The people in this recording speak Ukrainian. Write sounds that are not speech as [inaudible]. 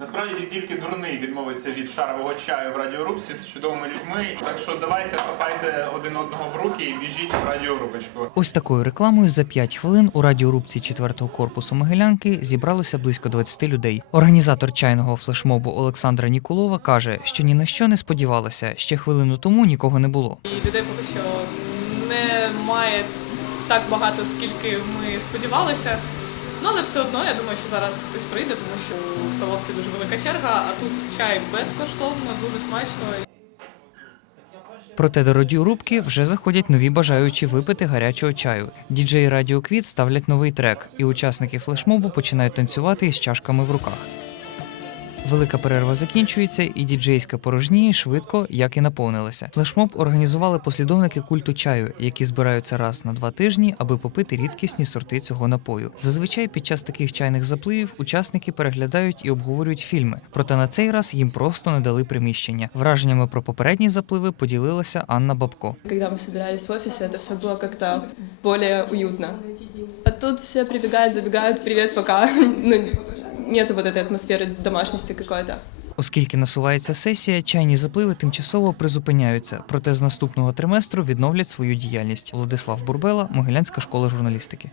Насправді тільки дурний відмовиться від шарового чаю в радіорубці з чудовими людьми. Так що давайте хапайте один одного в руки і біжіть в радіорубочку. Ось такою рекламою за 5 хвилин у радіорубці 4-го корпусу Могилянки зібралося близько 20 людей. Організатор чайного флешмобу Олександра Ніколова каже, що ні на що не сподівалася. Ще хвилину тому нікого не було. І людей поки що немає так багато, скільки ми сподівалися. Ну, але все одно, я думаю, що зараз хтось прийде, тому що у столовці дуже велика черга, а тут чай безкоштовно, дуже смачно. Проте до радіорубки вже заходять нові бажаючі випити гарячого чаю. Діджеї Радіо Квіт ставлять новий трек, і учасники флешмобу починають танцювати із чашками в руках. Велика перерва закінчується, і діджейська порожніє швидко, як і наповнилася. Флешмоб організували послідовники культу чаю, які збираються раз на два тижні, аби попити рідкісні сорти цього напою. Зазвичай під час таких чайних запливів учасники переглядають і обговорюють фільми. Проте на цей раз їм просто не дали приміщення. Враженнями про попередні запливи поділилася Анна Бабко. Когда мы собирались в офисе, это все было как-то более уютно. тут все прибегают, забегают, привет, пока. [laughs] Ну, нет вот этой атмосферы домашности какой-то. Оскільки насувається сесія, чайні запливи тимчасово призупиняються, проте з наступного триместру відновлять свою діяльність. Владислав Бурбела, Могилянська школа журналістики.